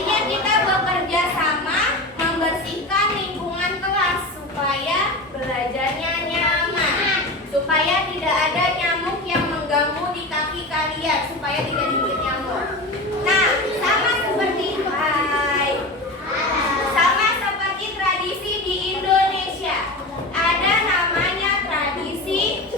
Artinya kita bekerja sama membersihkan lingkungan kelas supaya belajarnya nyaman, supaya tidak ada nyamuk yang mengganggu di kaki kalian, supaya tidak digigit nyamuk. Nah, sama seperti tradisi di Indonesia. Ada namanya tradisi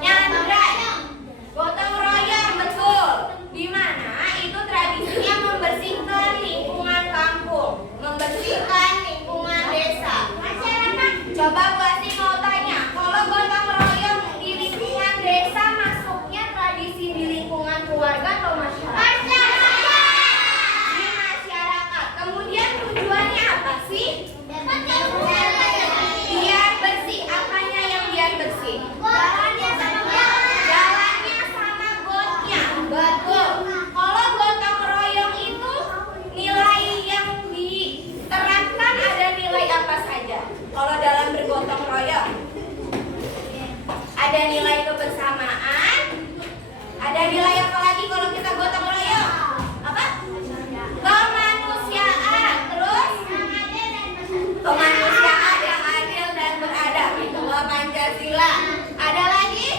nyadran, gotong royong, betul. Di mana itu tradisinya membersihkan lingkungan kampung, membersihkan lingkungan desa. Masyarakat, coba Bu Asti mau tanya, kalau gotong royong di lingkungan desa masuknya tradisi di lingkungan keluarga atau masyarakat? Di masyarakat. Kemudian tujuannya apa sih? Biar bersih. Apanya yang biar bersih? Jalannya sama gotnya. Betul. Kalau gotong royong itu nilai yang diterapkan ada nilai apa saja? Kalau dalam bergotong royong ada nilai kebersamaan. Ada nilai apa lagi kalau kita gotong royong? Apa? Kemanusiaan. Terus kemanusiaan yang adil dan beradab, itulah Pancasila. Ada lagi?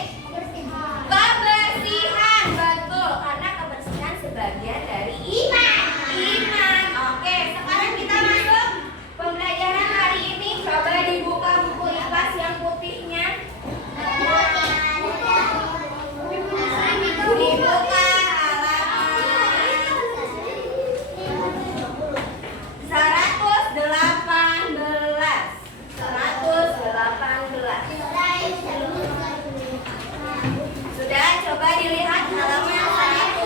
Kebersihan, betul, karena kebersihan sebagian dari iman. Oke, sekarang kita masuk pembelajaran hari ini. Coba dibuka buku IPAS yang putihnya. Dibuka sudah, coba dilihat halaman 118.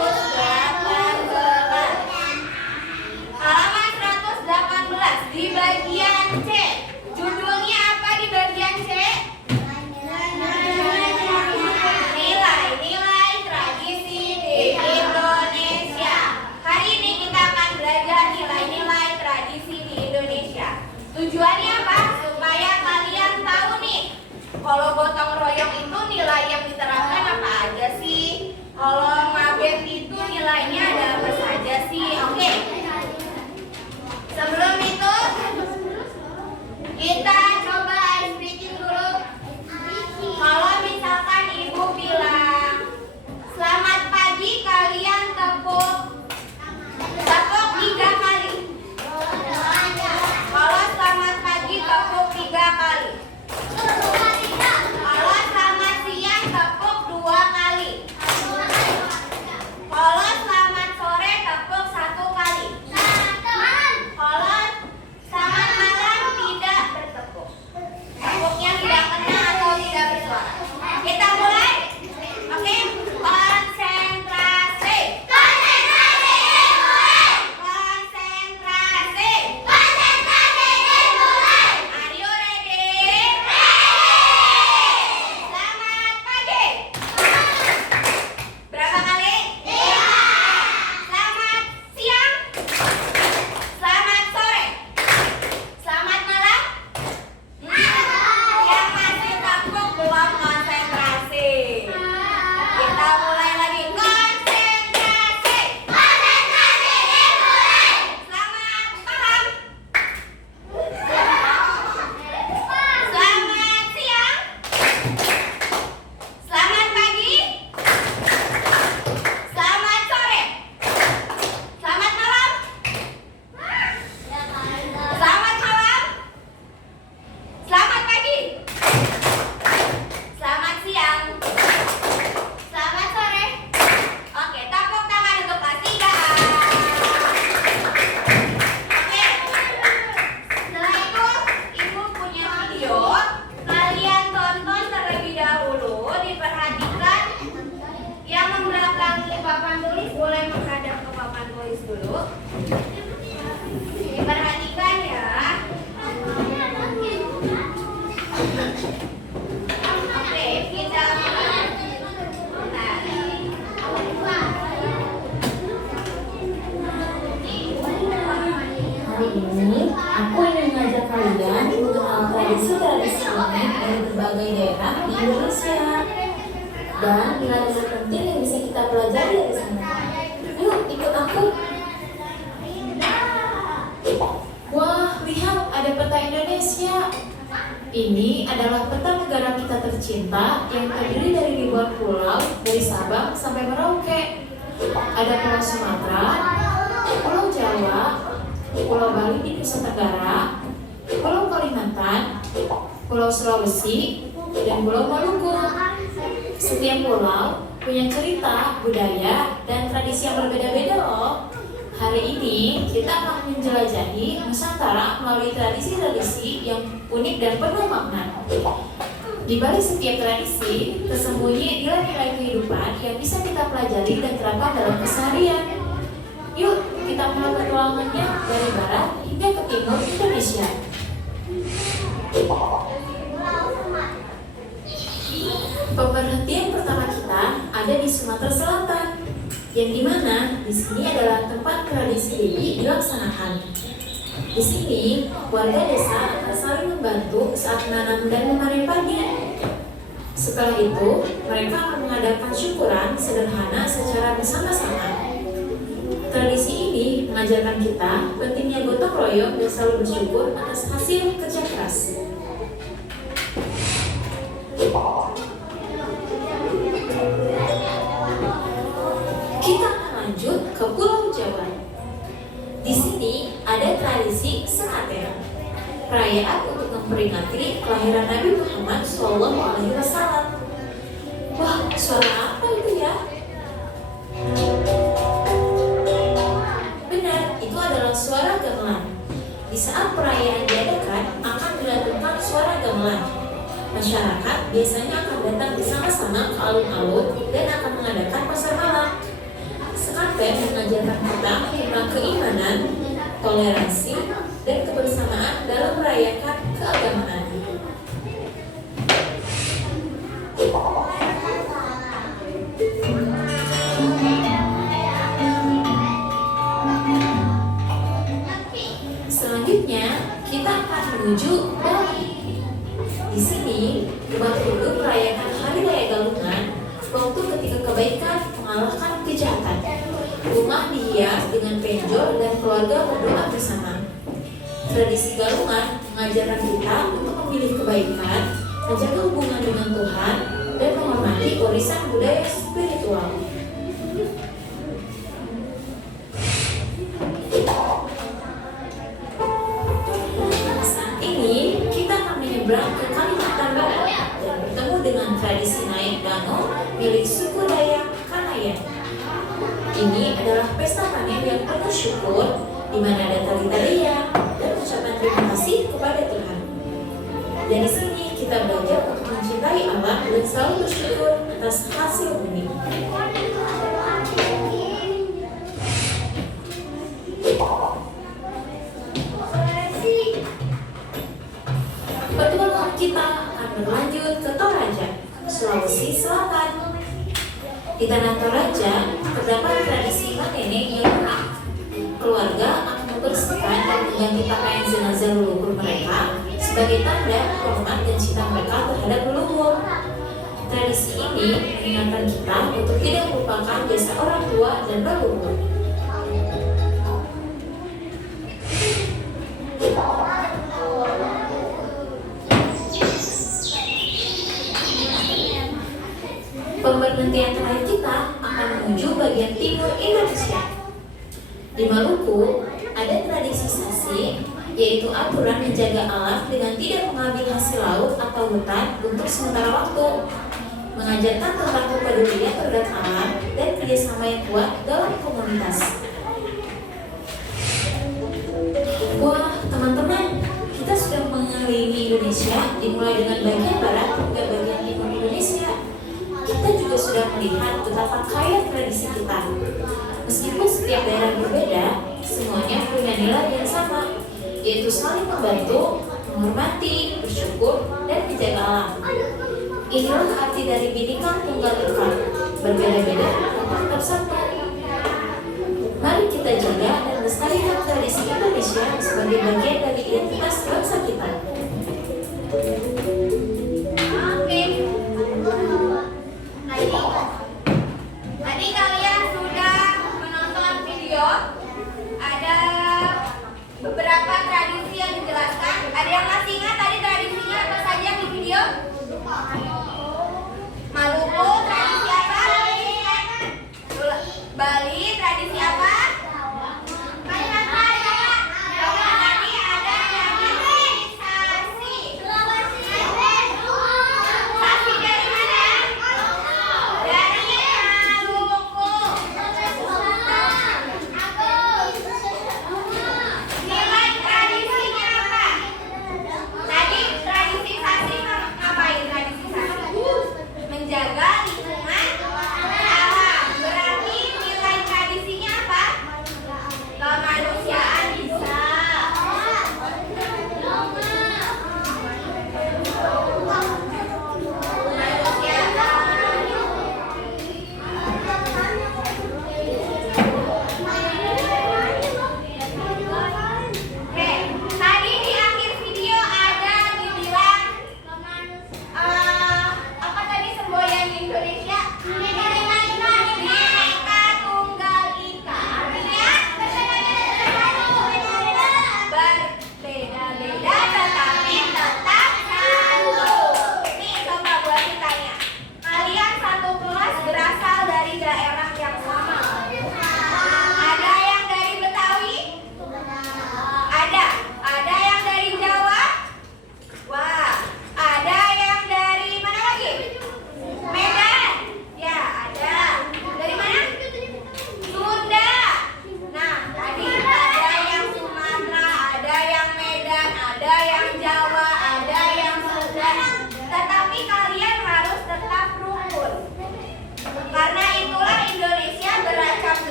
Halaman 118 di bagian C. Judulnya apa di bagian C? Nilai-nilai tradisi di Indonesia. Hari ini kita akan belajar nilai-nilai tradisi di Indonesia. Tujuannya apa? Supaya kalian tahu nih, kalau gotong royong itu nilai yang diterapkan apa aja sih? Kalau mabet itu nilainya ada apa saja sih? Oke. Sebelum itu kita coba ice breaking dulu. Kalau misalkan ibu bilang selamat pagi, kalian tepuk 3 kali. Kalau selamat pagi tepuk 3 kali. Kalau selamat siang tepuk 2 kali. Kalau selamat sore tepuk 1 kali. Kalau selamat malam tidak bertepuk. Tepuknya tidak kena atau tidak bersuara. Kita mulai. Oke, konsentrasi. Konsentrasi dimulai. Konsentrasi. Konsentrasi dimulai. Are you ready? Selamat pagi. Berapa kali? 5. Selamat siang. Selamat sore. Selamat malam. Yang masih tepuk belum konsentrasi. Kita mulai lagi. Konsentrasi. Konsentrasi dimulai. Selamat malam. Selamat siang. Selamat pagi. Selamat sore. Selamat malam. Selamat malam. Selamat pagi. Selamat siang. Selamat sore. Oke, tepuk tangan untuk kelas 3. Oke. Setelah itu, ibu punya video. Kalian tonton terlebih dahulu, diperhatikan. Yang membelakangi papan tulis boleh menghadap ke papan tulis dulu. Diperhatikan ya. Oke, kita mulai. Hari ini aku ingin mengajak kalian mengenal tradisi-tradisi unik dari berbagai daerah di Indonesia dan nilai-nilai penting yang bisa kita pelajari dari sana. Yuk ikut aku. Ini adalah peta negara kita tercinta yang terdiri dari ribuan pulau dari Sabang sampai Merauke. Ada Pulau Sumatera, Pulau Jawa, Pulau Bali di Nusa Tenggara, Pulau Kalimantan, Pulau Sulawesi, dan Pulau Maluku. Setiap pulau punya cerita, budaya, dan tradisi yang berbeda-beda loh. Hari ini kita akan menjelajahi Nusantara melalui tradisi-tradisi yang unik dan penuh makna. Di balik setiap tradisi, tersembunyi nilai-nilai kehidupan yang bisa kita pelajari dan terapkan dalam keseharian. Yuk, kita mulai petualangannya dari barat hingga ke timur Indonesia. Pemberhentian pertama kita ada di Sumatera Selatan, yang dimana di sini adalah tempat tradisi Dewi dilaksanakan. Di sini, warga desa akan saling membantu saat menanam dan memanen padi. Setelah itu, mereka akan mengadakan syukuran sederhana secara bersama-sama. Tradisi ini mengajarkan kita pentingnya gotong royong dan selalu bersyukur atas hasil kerja keras. Kita akan lanjut ke Pulau Jawa. Di sini ada tradisi sekaten, perayaan untuk memperingati kelahiran Nabi Muhammad SAW. Wah, suara apa itu ya? Benar, itu adalah suara gamelan. Di saat perayaan diadakan, akan dilakukan suara gamelan. Masyarakat biasanya akan datang bersama-sama ke alun-alun dan akan mengadakan pasar malam. Sekaten mengajarkan kita tentang keimanan, toleransi, dan kebersamaan dalam merayakan keagamaan. Selanjutnya, kita akan menuju Bali. Di sini, umat Hindu merayakan Hari Raya Galungan, waktu ketika kebaikan mengalahkan kejahatan. Rumah dihias dengan penjor dan keluarga berdoa bersama. Tradisi Galungan mengajarkan kita untuk memilih kebaikan, menjaga hubungan dengan Tuhan, dan menghormati warisan budaya spiritual. Saat ini, kita akan menyeberang ke Kalimantan Barat dan bertemu dengan tradisi naik danau milik suku Dayak Kanayan. Ini adalah pesta panen yang penuh syukur, di mana ada tari-tarian dan ucapan terima kasih kepada Tuhan. Dan di sini kita belajar untuk mencintai alam dan selalu bersyukur atas hasil bumi. Petualangan kita akan berlanjut ke Toraja, Sulawesi Selatan. Di tanah Toraja terdapat tradisi manene yang unik. Keluarga akan membersihkan dan mengganti pakaian jenazah leluhur mereka sebagai tanda hormat dan cinta mereka terhadap leluhur. Tradisi ini mengingatkan kita untuk tidak melupakan jasa orang tua dan leluhur. Pemberhentian terakhir kita akan menuju bagian timur Indonesia. Di Maluku, ada tradisi sasi, yaitu aturan menjaga alam dengan tidak mengambil hasil laut atau hutan untuk sementara waktu, mengajarkan tentang kepedulian terhadap alam dan kerjasama yang kuat dalam komunitas. Wah, teman-teman, kita sudah mengelilingi Indonesia, dimulai dengan bagian barat hingga bagian timur Indonesia. Kita juga sudah melihat betapa kaya tradisi kita. Meskipun setiap daerah berbeda, semuanya punya nilai yang sama, yaitu saling membantu, menghormati, bersyukur, dan menjaga alam. Inilah arti dari Bhinneka Tunggal Ika, berbeda-beda tapi tetap satu. Mari kita jaga dan lestarikan tradisi Indonesia sebagai bagian dari identitas bangsa kita. Tadi kalian sudah menonton video. Ada beberapa tradisi yang dijelaskan. Ada yang masih ingat tadi tradisinya apa saja?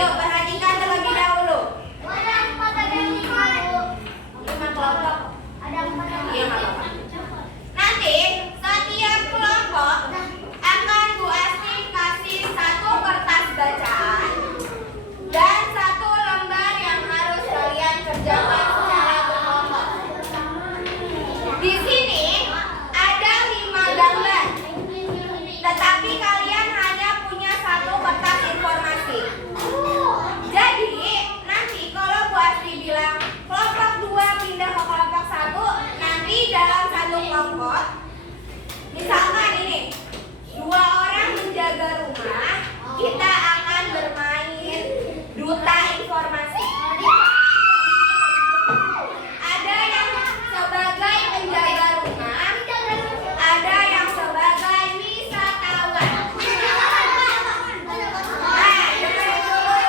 Yuk perhatikan terlebih dahulu. 5 kelompok. Iya, nggak apa-apa. Nanti setiap kelompok akan Bu Asti kasih 1 kertas bacaan dan 1 lembar yang harus kalian kerjakan secara berkelompok. Di sini ada 5 gambar, tetapi kalian hanya punya 1 kertas informasi. Jadi nanti kalau Bu Asti bilang kelompok 2 pindah ke kelompok 1, nanti dalam 1 kelompok, misalkan ini 2 orang menjaga rumah, kita akan bermain duta informasi. Ada yang sebagai penjaga rumah, ada yang sebagai wisatawan. Nah, dengerin dulu.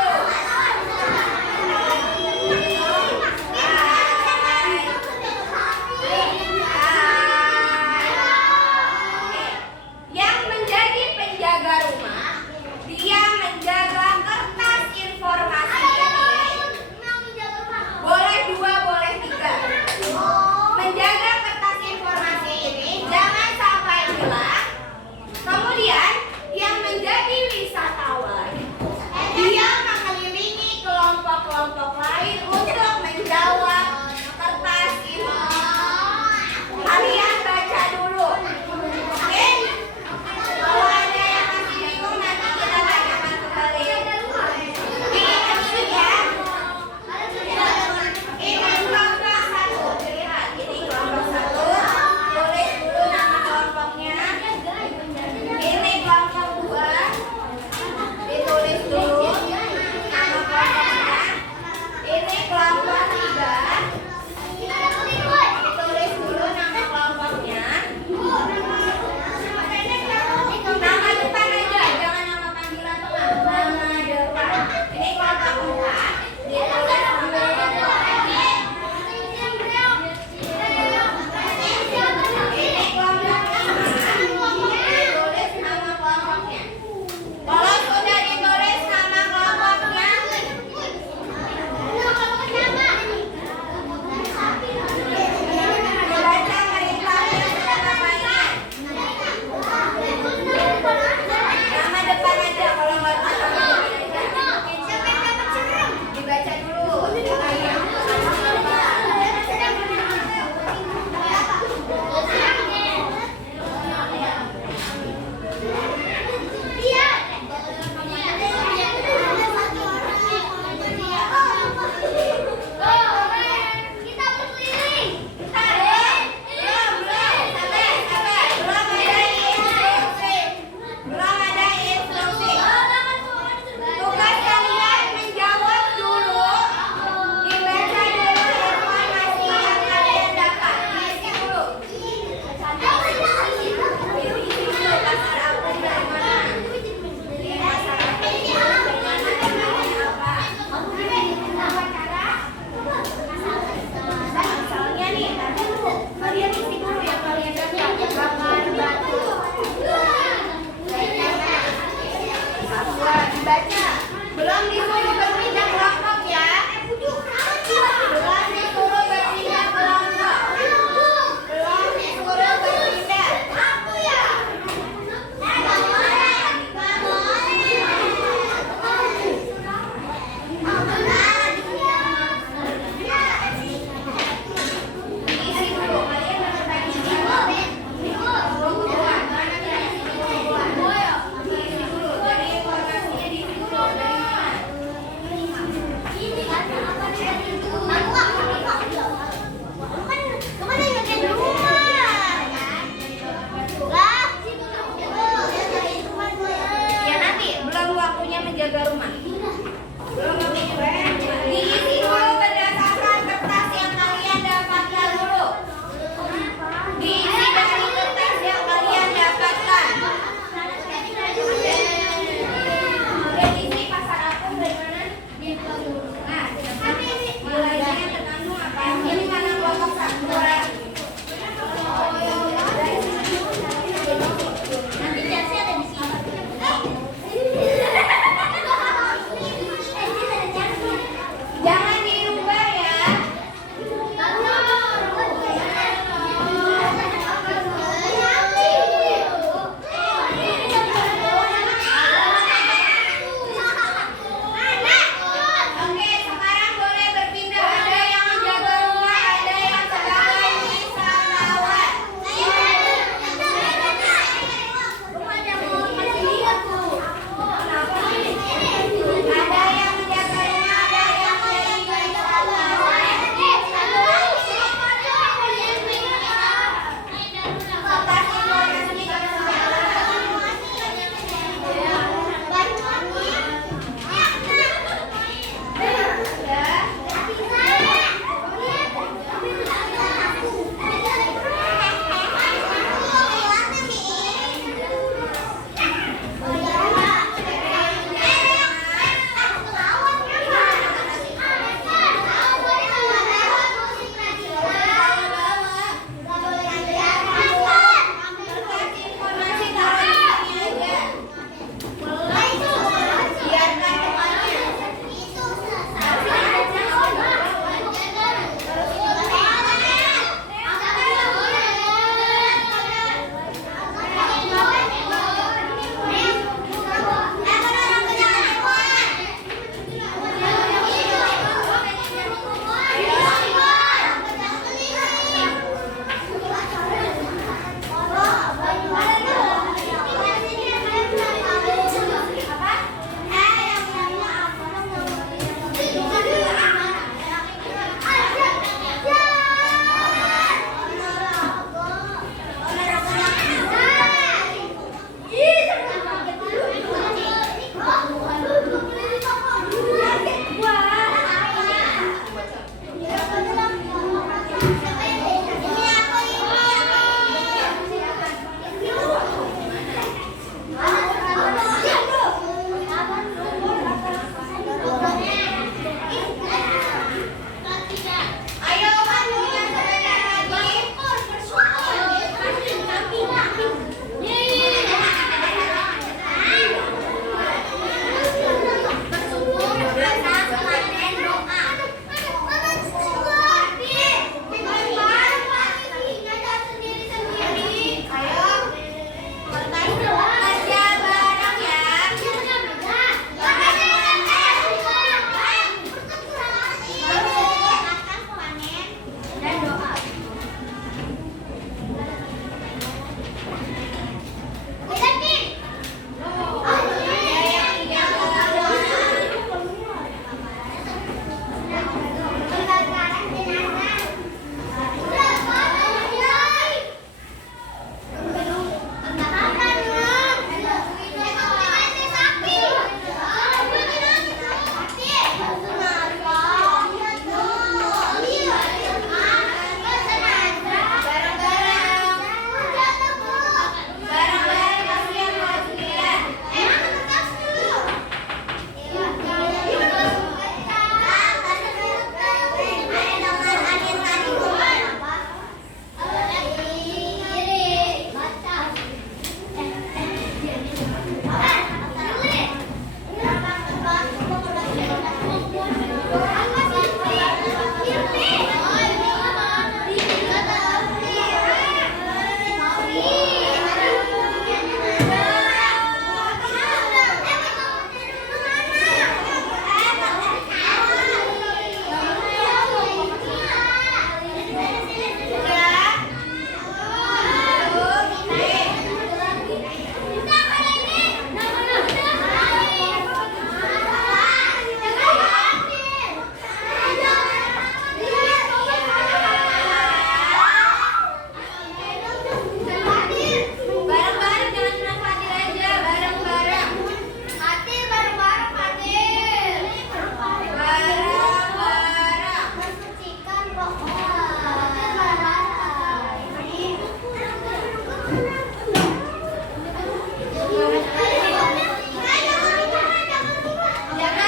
Jaga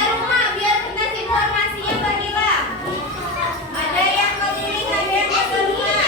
rumah biar kita informasinya berhilang. Ada yang keliling, ada yang kedua.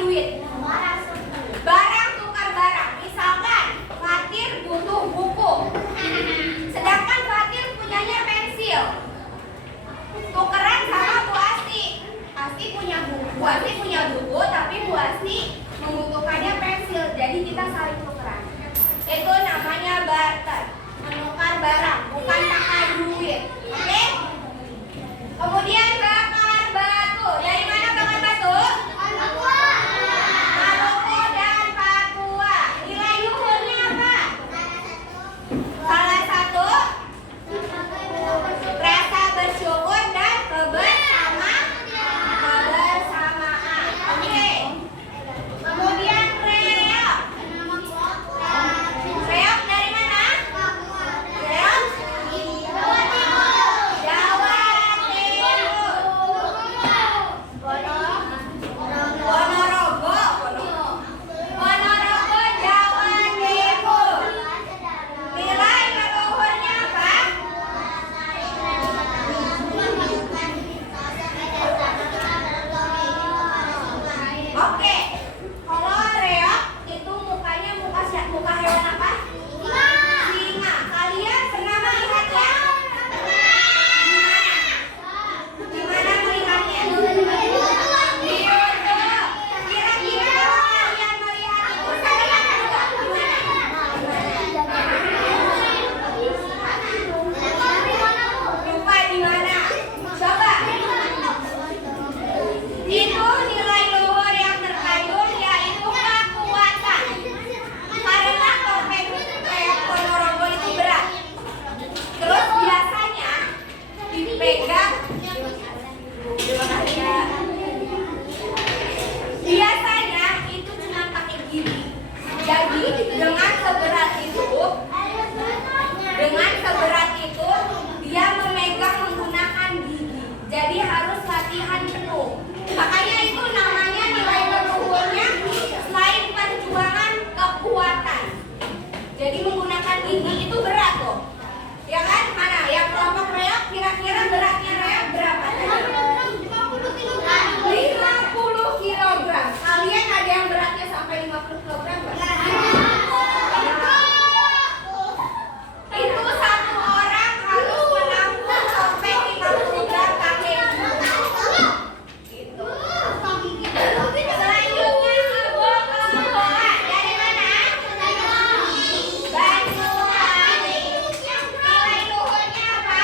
duit. Barang tukar barang. Misalkan Fatir butuh buku, sedangkan Fatir punyanya pensil. Tukeran sama Bu Asti. Asti punya buku, Bu Asti punya buku, tapi Bu Asti membutuhkannya pensil. Jadi kita saling tukeran. Itu namanya barter, menukar barang, bukan pakai duit. Oke? Kemudian bakar batu. Dari mana bakar batu? Maluku dan Papua. Nilai luhurnya apa? Salah satu, rasa bersyukur dan kebersamaan. Oke. Kemudian reok. Reok dari mana? Reok Jawa Timur. Ponorogo. Ponorogo Jawa Timur. Nilai leluhurnya apa? Oke. Kalau reok itu mukanya muka hewan apa? Singa. Kalian pernah melihatnya? Di mana melihatnya? Di YouTube. Kira-kira kalian melihat itu saya enggak? Lupa di mana? Coba. Itu nilai luhur yang terkandung yaitu kekuatan. Karena torpedo kayak Ponorogo itu berat. Terus biasanya dipegang. Biasanya itu cuma pakai gigi. Jadi dengan seberat itu dia memegang menggunakan gigi. Jadi harus latihan penuh. Makanya itu namanya nilai leluhurnya selain perjuangan kekuatan. Jadi menggunakan gigi itu berat loh. Ya kan? Mana? Yang kelompok reok kira-kira beratnya reok berapa tadi? 50 kg. Kalian ada yang beratnya sampai 50 kg nggak? Itu satu orang harus menampung sampai 50 gram kakeknya. Itu. Selanjutnya kebohongan. Dari mana? Banyuwangi. Nilai luhurnya apa?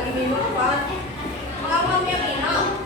lagi minum, Pak. Kamu minum?